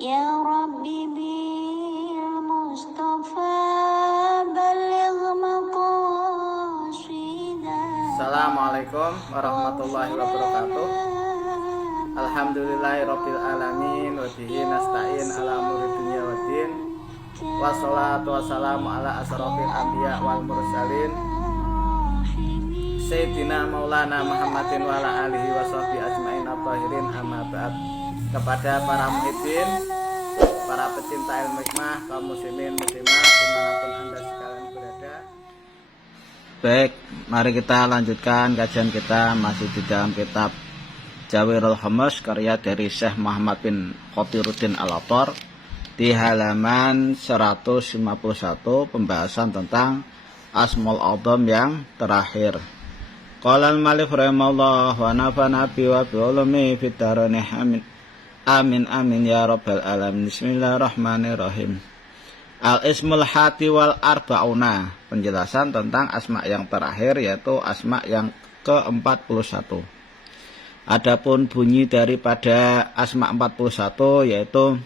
Ya Rabbi bil Mustafa baligh maqasidah. Assalamualaikum warahmatullahi wabarakatuh. Alhamdulillahirabbil alamin wa bihi nasta'in ala umuri dunya waddin. Wassalatu wassalamu ala asrofil anbiya wal mursalin Sayyidina Maulana Muhammadin wa ala alihi wa sahbihi ajmain at-tahirin, amma ba'd. Kepada para muhibbin, para pecinta ilmu hikmah, kaum muslimin muslimat dimanapun anda sekalian berada. Baik, mari kita lanjutkan kajian kita masih di dalam kitab Jawahirul Hamas karya dari Syekh Muhammad bin Khatiruddin Al-Attar di halaman 151, pembahasan tentang Asmaul A'dzam yang terakhir. Qala al-Malik rahimahullah wa nafa'ana bi wa bi ulumi fid dharain amin. Amin amin ya rabbal alamin. Bismillahirrahmanirrahim. Al-ismul hati wal arba'una, penjelasan tentang asma yang terakhir yaitu asma yang ke-41. Adapun bunyi daripada asma 41 yaitu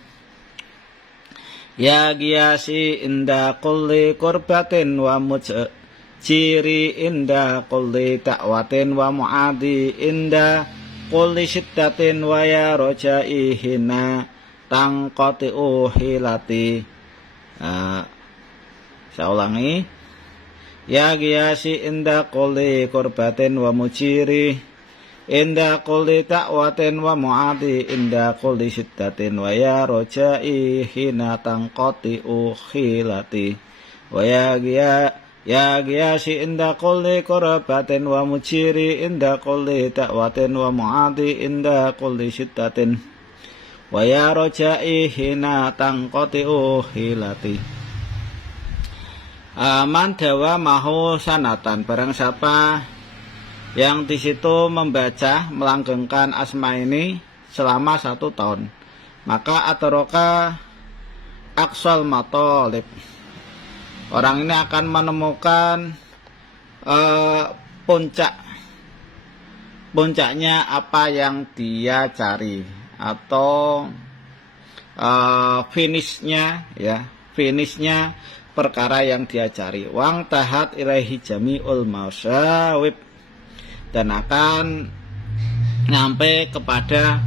ya giyasi inda kulli qurbatin wa mujiri inda kulli ta'watin wa mu'adi inda kulli syiddatin wa ya rojaihina tangqati'u hilati. Saya ulangi. Ya giyasi inda kulli qurbatin wa mujiri inda kulli ta'watin wa mu'adi inda kulli syiddatin wa ya rojaihina tangqati'u hilati. Wa ya giyasi inda kulli qurbatin wa mujiri inda kulli ta'watin wa mu'adi inda kulli syiddatin wa ya rojaihina tangqati'u hilati. Man dawa mahu sanatan, barang siapa yang di situ membaca melanggengkan asma ini selama 1 tahun, maka atroka aqsal matolib, orang ini akan menemukan puncaknya apa yang dia cari, atau finishnya perkara yang dia cari. Wang tahat ilaihi jami'ul mausawib, dan akan nyampe kepada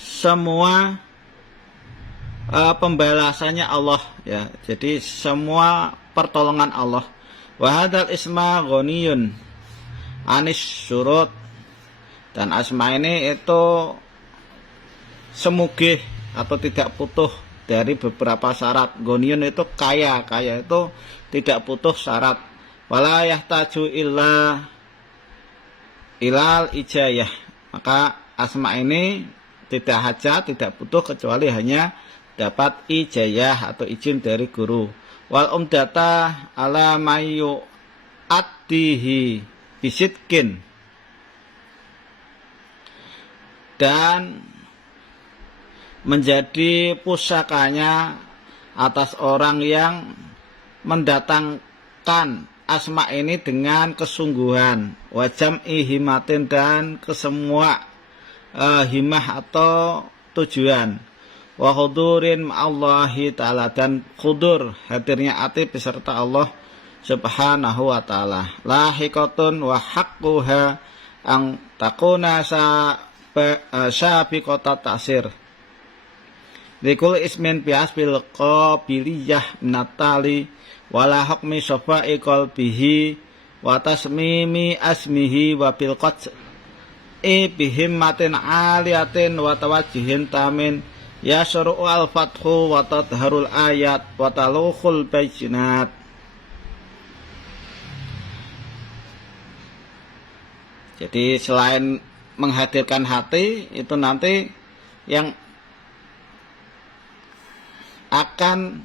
semua pembalasannya Allah, ya. Jadi semua pertolongan Allah. Wa hadzal isma ghaniyun anis syurut, dan asma ini itu semugih atau tidak putus dari beberapa syarat. Ghaniyun itu kaya itu tidak putus syarat. Wala yahtaju ilal ijayah, maka asma ini tidak hajat, tidak butuh kecuali hanya dapat ijayah atau izin dari guru. Wal umdata ala mayu addihi bisidkin, dan menjadi pusakanya atas orang yang mendatangkan asma ini dengan kesungguhan, wajam ihimatin, dan kesemua himah atau tujuan, wa hudurin ma'allahi ta'ala, dan khudur, hadirnya hati beserta Allah subhanahu wa ta'ala. Lahiqatun wa haqquha ang takuna sabiqata ta'sir likul ismin biasbil qabiliyah minatali wala hukmi sofa'i qalbihi wa tasmimi asmihi wa bil qat'i bihimmatin aliyatin wa tawajjuhin tamin yasru'u al-fathu wa tadharul ayat wa talukhul bayinat. Jadi selain menghadirkan hati, itu nanti yang akan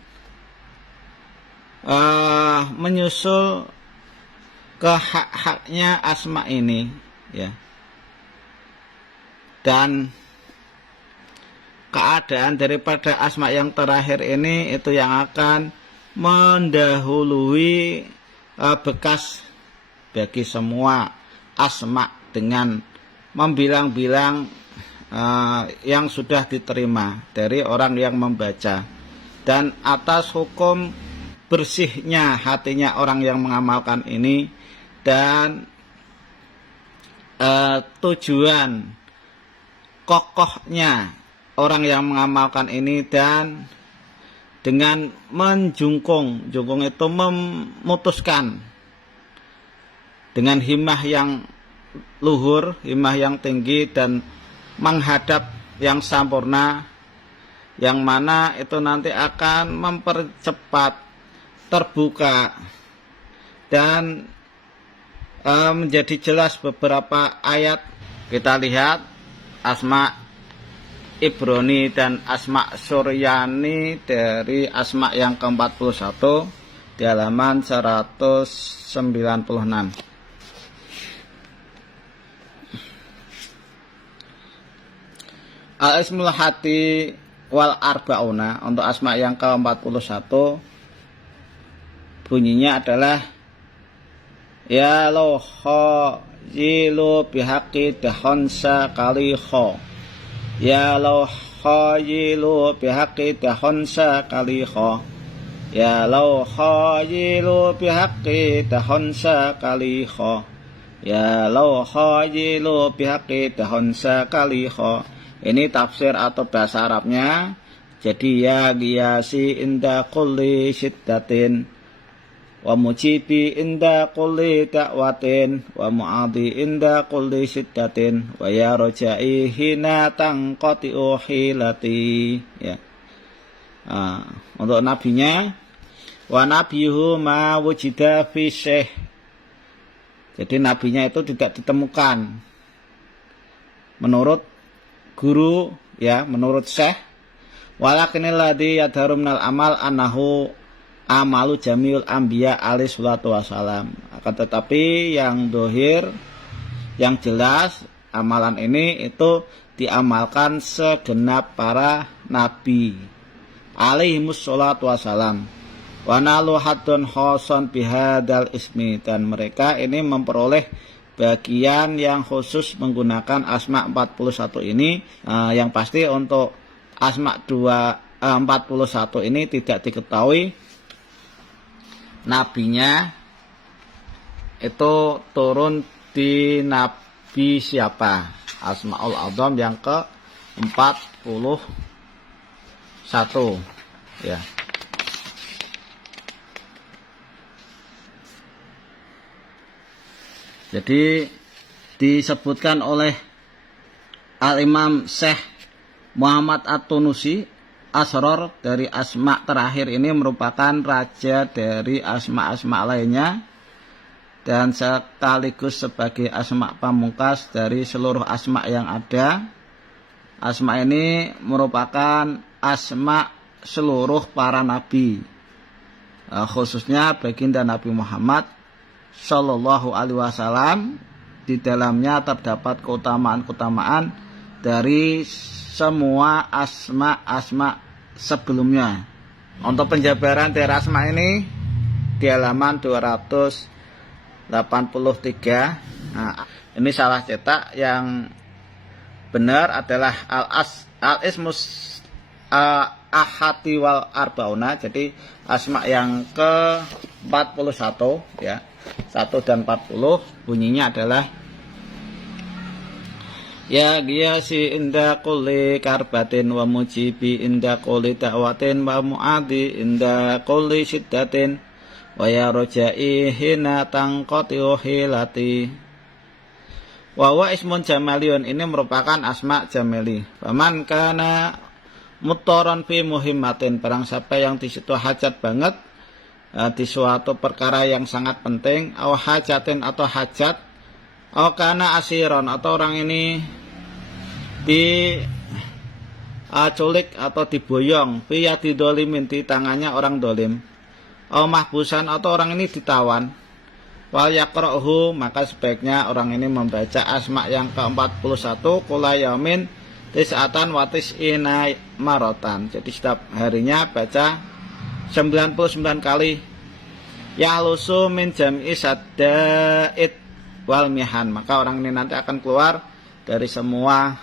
menyusul ke hak-haknya asma ini, ya. Dan keadaan daripada asma yang terakhir ini itu yang akan mendahului bekas bagi semua asma dengan membilang-bilang yang sudah diterima dari orang yang membaca, dan atas hukum bersihnya hatinya orang yang mengamalkan ini, dan tujuan kokohnya orang yang mengamalkan ini, dan dengan menjungkung, jungkung itu memutuskan dengan himmah yang luhur, himmah yang tinggi, dan menghadap yang sempurna, yang mana itu nanti akan mempercepat terbuka dan menjadi jelas beberapa ayat. Kita lihat asma Ibrani dan asma Suryani dari asma yang ke-41 di halaman 196. Al-Ismul Hati wal Arba'una, untuk asma yang ke-41 bunyinya adalah ya loho yilu bihaqi dahonsa kaliho, ya loho yilu bihaqi dahonsa kaliho, ya loho yilu bihaqi dahonsa kaliho, ya loho yilu bihaqi dahonsa kaliho. Ini tafsir atau bahasa Arabnya. Jadi ya giyasi inda kulli syiddatin, wa mujibi inda kulli da'watin, wa mu'adhi inda kulli syiddatin, wa ya rojai hina tangqati'u hilati. Ya. Untuk nabinya, wa nabiyuhu ma wujida fi syekh. Jadi nabinya itu tidak ditemukan menurut guru, ya, menurut syekh. Walakinil ladzi yadharu minal amal annahu amalu jamiul anbiya alaihi salatu wassalam. Akan tetapi yang dohir, yang jelas, amalan ini itu diamalkan segenap para nabi alaihimus salatu wassalam. Wa nalu haddun khoson bihadal ismi, dan mereka ini memperoleh bagian yang khusus menggunakan asma 41 ini. Yang pasti untuk asma 41 ini tidak diketahui nabinya itu turun di nabi siapa. Asmaul A'dzam yang ke-41, ya. Jadi disebutkan oleh Al-Imam Syekh Muhammad At-Tunusi, Asror dari asma terakhir ini merupakan raja dari asma-asma lainnya, dan sekaligus sebagai asma pamungkas dari seluruh asma yang ada. Asma ini merupakan asma seluruh para nabi, khususnya baginda Nabi Muhammad Shallallahu Alaihi Wasallam. Di dalamnya terdapat keutamaan-keutamaan dari semua asma-asma sebelumnya. Untuk penjabaran dari asma ini di halaman 283. Nah, ini salah cetak. Yang benar adalah al-ismus ahati wal arbauna. Jadi asma yang ke-41, ya, 1 dan 40 bunyinya adalah ya giyasi inda kulli karbatin, wa mujibi inda kulli da'watin, wa mu'adhi inda kulli syiddatin, wa ya rojai hina tangqati'u hilati. Wa wa ismun jamaliun, ini merupakan asma jamali. Faman kana muttoron fi muhimmatin, barang siapa yang di situ hajat banget di suatu perkara yang sangat penting, aw hajatin atau hajat, aw kana asiron atau orang ini diculik atau diboyong, fi yadi dolimin di tangannya orang dolim, aw mahbusan atau orang ini ditawan, wal yaqra'uhu, maka sebaiknya orang ini membaca asma yang ke-41 kula yaumin tis'atan wa tis'ina marotan. Jadi setiap harinya baca 99 kali. Yahlusu min jam'i sadda'id wal mihan, maka orang ini nanti akan keluar dari semua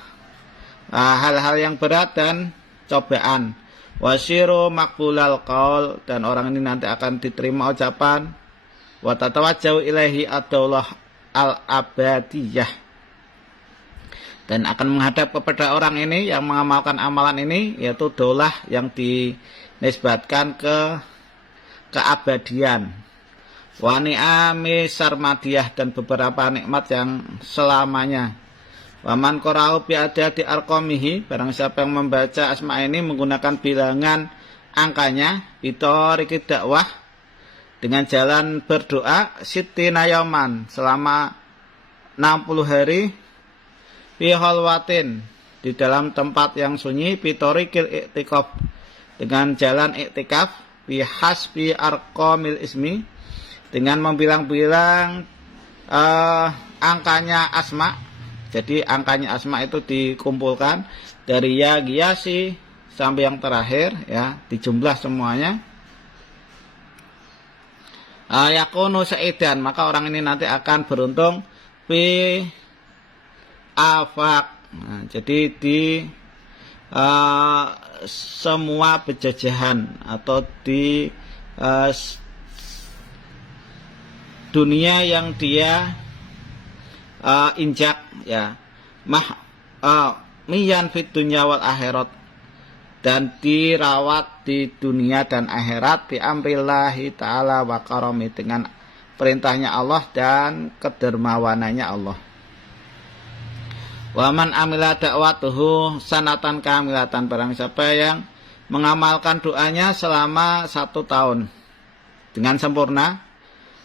hal-hal yang berat dan cobaan. Wasiru makbulal qaul, dan orang ini nanti akan diterima ucapan. Wa tatawajjau ilaihi ad-daulah al-abadiyah, dan akan menghadap kepada orang ini yang mengamalkan amalan ini, yaitu daulah yang dinisbatkan ke keabadian. Wa ni'ami sarmadiyah, dan beberapa nikmat yang selamanya. Waman qara'u bi adadi arqamihi, barang siapa yang membaca asma ini menggunakan bilangan angkanya, bitoriki dakwah, dengan jalan berdoa, sittina yauman, selama 60 hari, fi halwatin, di dalam tempat yang sunyi, bitorikil iktikaf, dengan jalan iktikaf, bi hasbi arqamil ismi, dengan membilang-bilang angkanya asma. Jadi angkanya asma itu dikumpulkan dari ya giyasi sampai yang terakhir, ya, dijumlah semuanya. Yakunu sa'idan, maka orang ini nanti akan beruntung fi afaq. Jadi di semua pejajahan atau di dunia yang dia injak, ya, miyan fit dunya wal akhirat, dan dirawat di dunia dan akhirat, bi amrillahi ta'ala wa karami, dengan perintahnya Allah dan kedermawanannya Allah. Wa man amila da'watuhu sanatan kamilatan, barang siapa yang mengamalkan doanya selama 1 tahun dengan sempurna,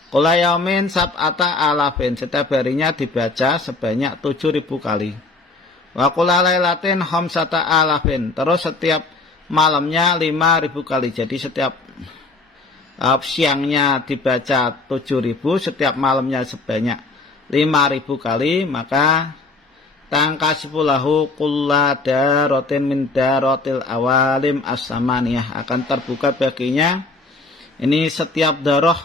kula yaumin sab'ata alafin, setiap harinya dibaca sebanyak 7.000 kali. Wa kula lailatin khamsata alafin, terus setiap malamnya 5.000 kali. Jadi setiap siangnya dibaca 7.000, setiap malamnya sebanyak 5.000 kali, maka tangkasifulahu kulla darotin min darotil awalim as-samaniyah, akan terbuka baginya ini setiap daroh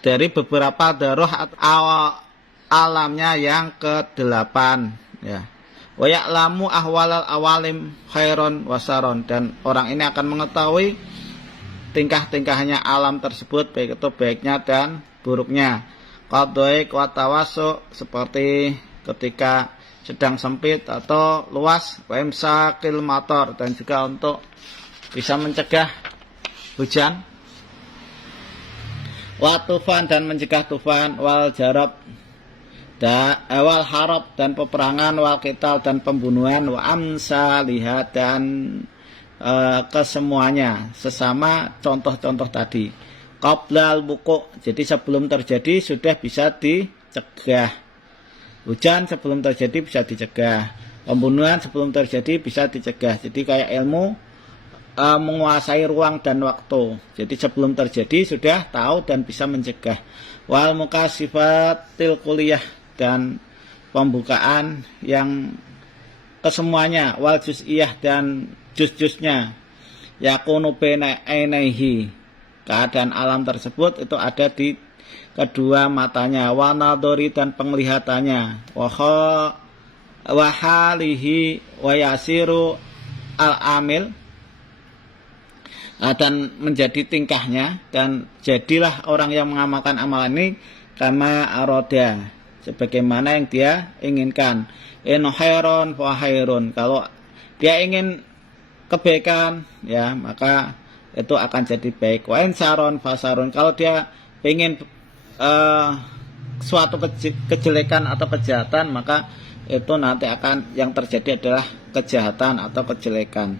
dari beberapa daroh alamnya yang ke-8, ya. Wa ya'lamu ahwalal awalim khairon wasaron, dan orang ini akan mengetahui tingkah-tingkahnya alam tersebut, baik itu baiknya dan buruknya. Qadhaik wa tawasu, seperti ketika sedang sempit atau luas, wa imsakil matar, dan juga untuk bisa mencegah hujan, wa tufan, dan mencegah tufan, wal jarab, wal harab, dan peperangan, wal qital, dan pembunuhan, wa amsalihah, dan kesemuanya, sesama contoh-contoh tadi. Qoblal buku, jadi sebelum terjadi sudah bisa dicegah. Hujan sebelum terjadi bisa dicegah. Pembunuhan sebelum terjadi bisa dicegah. Jadi kayak ilmu menguasai ruang dan waktu. Jadi sebelum terjadi sudah tahu dan bisa mencegah. Wal mukasifatil kuliah, dan pembukaan yang kesemuanya, wal juz'iyah, dan juz-juznya, yakunu baina ainaihi, keadaan alam tersebut itu ada di kedua matanya, wa nadhari, dan penglihatannya, wa halihi wa yasiru al-amil, dan menjadi tingkahnya, dan jadilah orang yang mengamalkan amalan ini kama aroda, sebagaimana yang dia inginkan. In khairon fa khairun, kalau dia ingin kebaikan, ya, maka itu akan jadi baik. Wa in saron fa sarun, kalau dia ingin suatu kejelekan atau kejahatan, maka itu nanti akan yang terjadi adalah kejahatan atau kejelekan.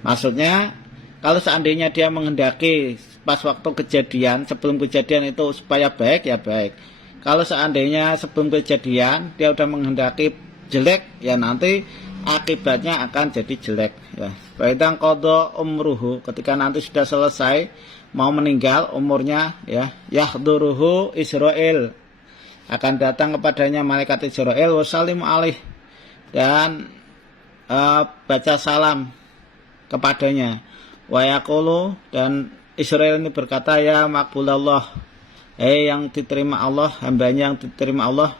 Maksudnya, kalau seandainya dia menghendaki pas waktu kejadian, sebelum kejadian itu supaya baik, ya baik. Kalau seandainya sebelum kejadian dia udah menghendaki jelek, ya nanti akibatnya akan jadi jelek, ya. Baidang qadha umruhu, ketika nanti sudah selesai mau meninggal umurnya, ya, yahduruhu Israel, akan datang kepadanya malaikat Israel, wasalim alaih, dan baca salam kepadanya, wa yaqulu, dan Israel ini berkata, ya makbulallah, yang diterima Allah, hambanya yang diterima Allah,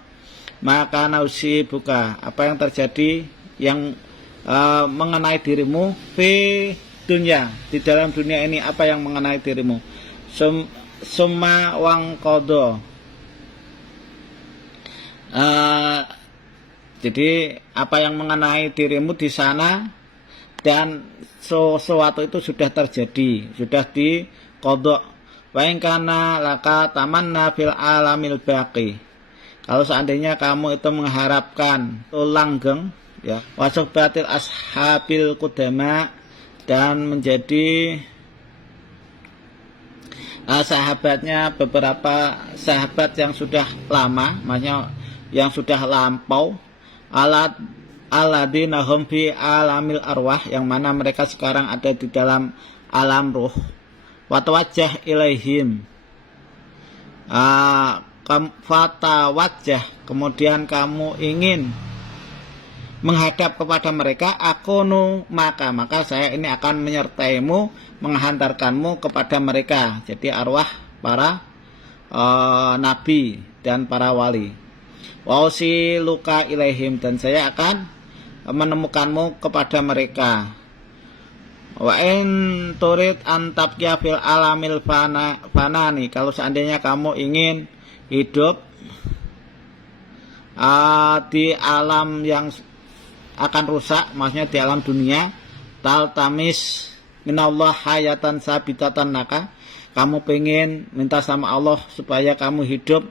maka nausi buka apa yang terjadi yang mengenai dirimu fi dunia, di dalam dunia ini apa yang mengenai dirimu. Summa wang kodo, jadi apa yang mengenai dirimu di sana dan sesuatu itu sudah terjadi, sudah dikodok. Wa in kana laka tamanna fil alamil baqi, kalau seandainya kamu itu mengharapkan langgeng ya, wasobatil ashabil kudama, dan menjadi sahabatnya beberapa sahabat yang sudah lama, maksudnya yang sudah lampau, aladina hum fi alamil arwah, yang mana mereka sekarang ada di dalam alam ruh. Watawajjah ilaihim, fatawajjah, kemudian kamu ingin menghadap kepada mereka, akunu maka saya ini akan menyertaimu, menghantarkanmu kepada mereka. Jadi arwah para nabi dan para wali. Wausi luka ilaihim, dan saya akan menemukanmu kepada mereka. Wa in turid an tabqiya fil alamil fanani, kalau seandainya kamu ingin hidup di alam yang akan rusak, maksudnya di alam dunia, taltamis minallah hayatan sabitatan naka, kamu pengen minta sama Allah supaya kamu hidup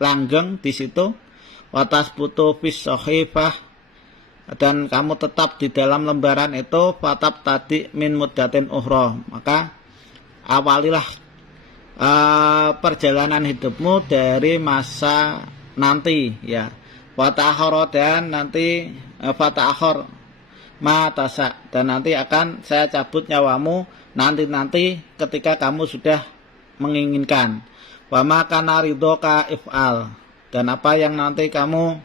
langgeng di situ, watas butuh fis sahifah, dan kamu tetap di dalam lembaran itu, fatab tadi min muddatin ukhra, maka awalilah perjalanan hidupmu dari masa nanti ya. Fata'akhor, dan nanti fata'akhor matasa, dan nanti akan saya cabut nyawamu nanti ketika kamu sudah menginginkan. Wa ma kana ridhoka if'al, dan apa yang nanti kamu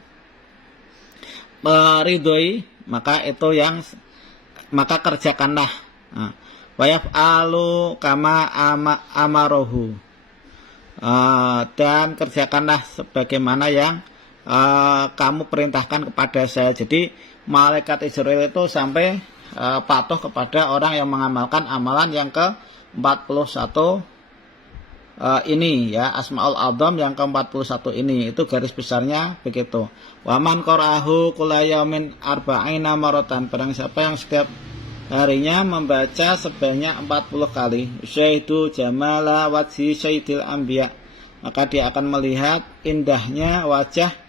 meridhoi, maka itu yang maka kerjakanlah. Wa yaf'alu kama amarohu, dan kerjakanlah sebagaimana yang kamu perintahkan kepada saya. Jadi malaikat Israel itu sampai patuh kepada orang yang mengamalkan amalan yang ke-41 ini ya, Asmaul A'dzam yang ke-41 ini, itu garis besarnya begitu. Waman qara'ahu kulla yaumin arba'ina maratan, barang siapa yang setiap harinya membaca sebanyak 40 kali, syaidu jamala wajhi syaidil anbiya, maka dia akan melihat indahnya wajah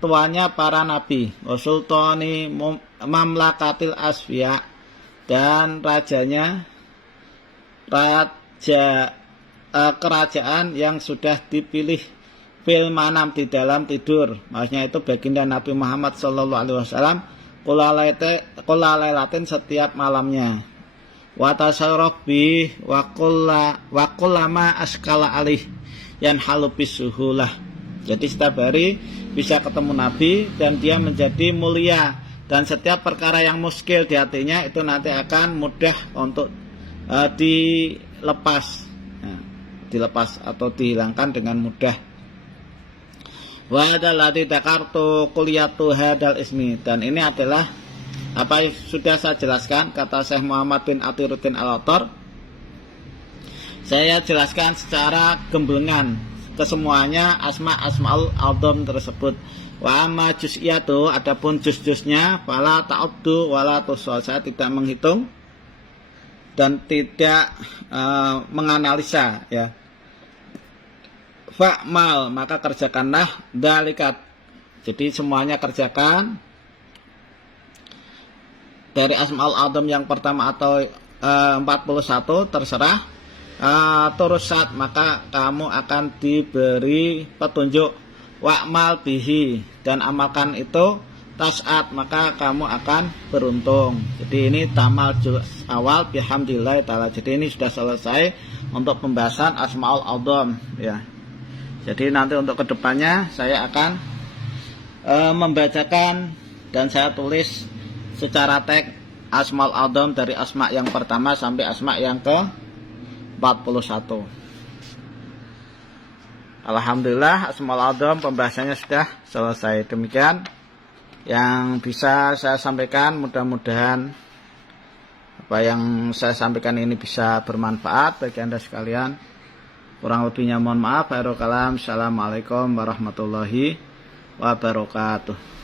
tuanya para nabi, wasultani mamlakatil asfiya, dan rajanya kerajaan yang sudah dipilih fil manam, di dalam tidur, maksudnya itu baginda Nabi Muhammad SAW, kulalailatin setiap malamnya, watasarraf bi wa kullama askala alih yan halupis suhulah, jadi setiap hari bisa ketemu Nabi dan dia menjadi mulia, dan setiap perkara yang muskil di hatinya itu nanti akan mudah untuk dilepas atau dihilangkan dengan mudah. Wa hadallati dzakartu kulliyatu hadal ismi, dan ini adalah apa yang sudah saya jelaskan, kata Syekh Muhammad bin Athiruddin Al-Attar, saya jelaskan secara gemblengan kesemuanya asmaul a'dzam tersebut. Wa amma juz'iyatu, adapun juz-juznya, fala ta'uddu wala tusal, saya tidak menghitung dan tidak menganalisa ya. Fa'mal, maka kerjakanlah dalikat, jadi semuanya kerjakan dari Asmaul A'dzam yang pertama atau 41 terserah. Turusat, maka kamu akan diberi petunjuk. Wa'mal bihi, dan amalkan itu. Tas'at, maka kamu akan beruntung. Jadi ini tamal juz awal bihamdillah ta'ala. Jadi ini sudah selesai untuk pembahasan Asmaul A'dzam ya. Jadi nanti untuk kedepannya saya akan membacakan dan saya tulis secara teks Asmaul A'dzam dari asma yang pertama sampai asma yang ke 41. Alhamdulillah Asmaul Adzam pembahasannya sudah selesai. Demikian yang bisa saya sampaikan, mudah-mudahan apa yang saya sampaikan ini bisa bermanfaat bagi Anda sekalian. Kurang lebihnya mohon maaf. Assalamualaikum warahmatullahi wabarakatuh.